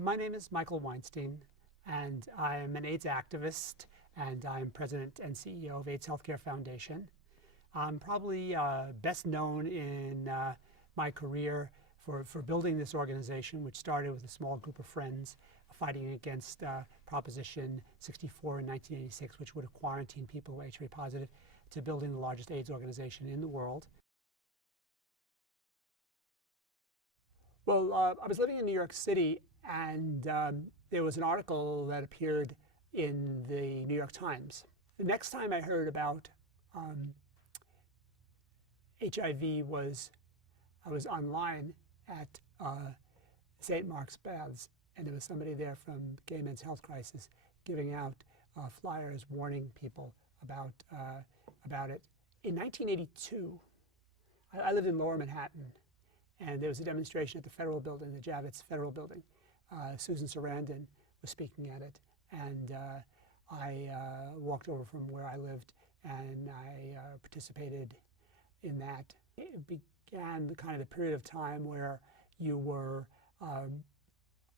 My name is Michael Weinstein, and I'm an AIDS activist, and I'm president and CEO of AIDS Healthcare Foundation. I'm probably best known in my career for building this organization, which started with a small group of friends fighting against Proposition 64 in 1986, which would have quarantined people who were HIV positive, to building the largest AIDS organization in the world. Well, I was living in New York City, and there was an article that appeared in the New York Times. The next time I heard about HIV was I was online at St. Mark's Baths, and there was somebody there from Gay Men's Health Crisis giving out flyers warning people about it. In 1982, I lived in Lower Manhattan, and there was a demonstration at the Federal Building, the Javits Federal Building. Susan Sarandon was speaking at it, and I walked over from where I lived, and I participated in that. It began the kind of the period of time where you were, on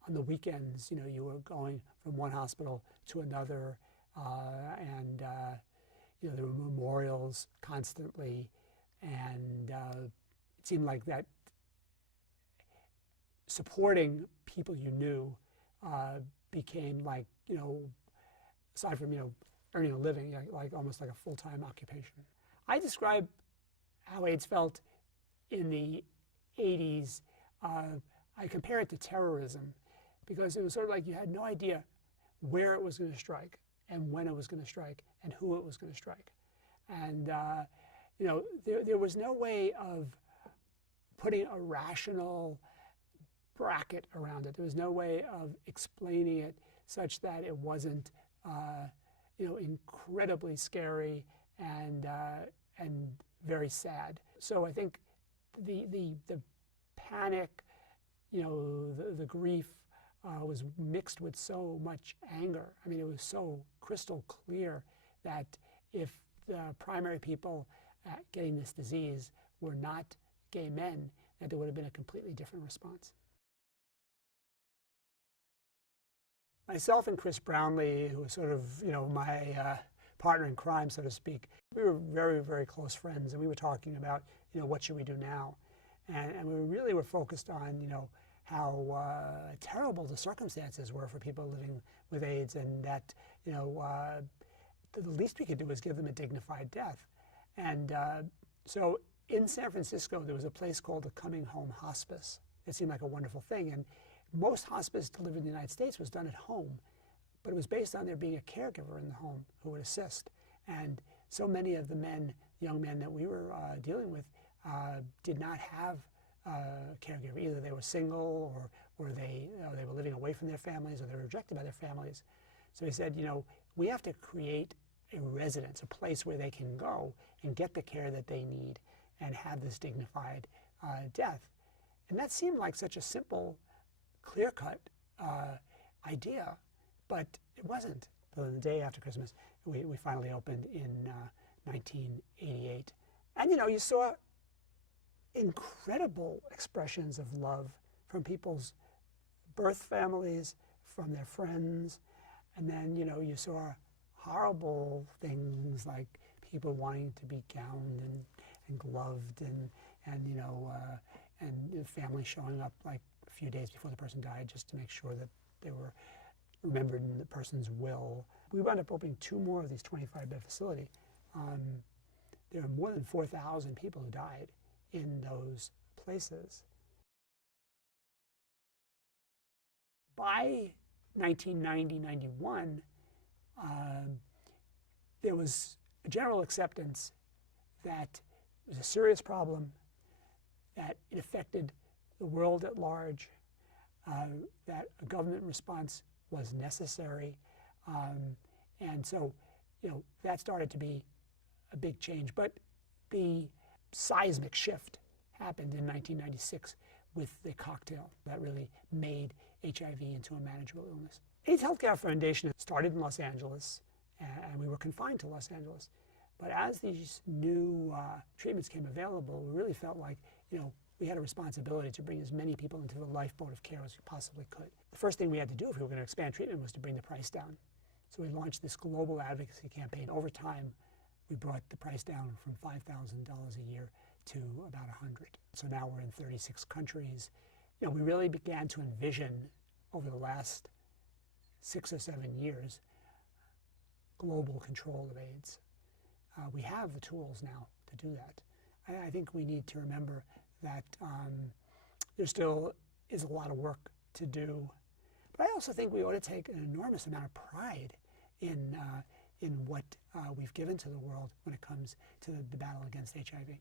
the weekends, you were going from one hospital to another, and there were memorials constantly, and it seemed like that supporting people you knew became like, aside from, earning a living, like almost like a full-time occupation. I describe how AIDS felt in the 80s. I compare it to terrorism, because it was sort of like you had no idea where it was going to strike and when it was going to strike and who it was going to strike. And, there was no way of putting a rational bracket around it. There was no way of explaining it such that it wasn't, incredibly scary and very sad. So I think the panic, the grief was mixed with so much anger. I mean, it was so crystal clear that if the primary people getting this disease were not gay men, that there would have been a completely different response. Myself and Chris Brownlee, who was sort of, my partner in crime, so to speak, we were very, very close friends, and we were talking about, what should we do now? And we really were focused on, how terrible the circumstances were for people living with AIDS, and that, the least we could do was give them a dignified death. And so in San Francisco, there was a place called the Coming Home Hospice. It seemed like a wonderful thing. And most hospice delivered in the United States was done at home, but it was based on there being a caregiver in the home who would assist. And so many of the young men that we were dealing with did not have a caregiver. Either they were single, or they were living away from their families, or they were rejected by their families. So he said, we have to create a residence, a place where they can go and get the care that they need and have this dignified death. And that seemed like such a simple, clear-cut idea, but it wasn't. So the day after Christmas, we finally opened in 1988. And you saw incredible expressions of love from people's birth families, from their friends, and then you saw horrible things like people wanting to be gowned and gloved, and families showing up like a few days before the person died just to make sure that they were remembered in the person's will. We wound up opening 2 more of these 25-bed facility. There are more than 4,000 people who died in those places. By 1990-91, there was a general acceptance that it was a serious problem, that it affected the world at large, that a government response was necessary, and so that started to be a big change. But the seismic shift happened in 1996 with the cocktail that really made HIV into a manageable illness. AIDS Healthcare Foundation started in Los Angeles, and we were confined to Los Angeles. But as these new treatments came available, we really felt like, we had a responsibility to bring as many people into the lifeboat of care as we possibly could. The first thing we had to do if we were going to expand treatment was to bring the price down. So we launched this global advocacy campaign. Over time, we brought the price down from $5,000 a year to about $100. So now we're in 36 countries. You know, we really began to envision over the last 6 or 7 years global control of AIDS. We have the tools now to do that. I think we need to remember that there still is a lot of work to do. But I also think we ought to take an enormous amount of pride in what we've given to the world when it comes to the battle against HIV.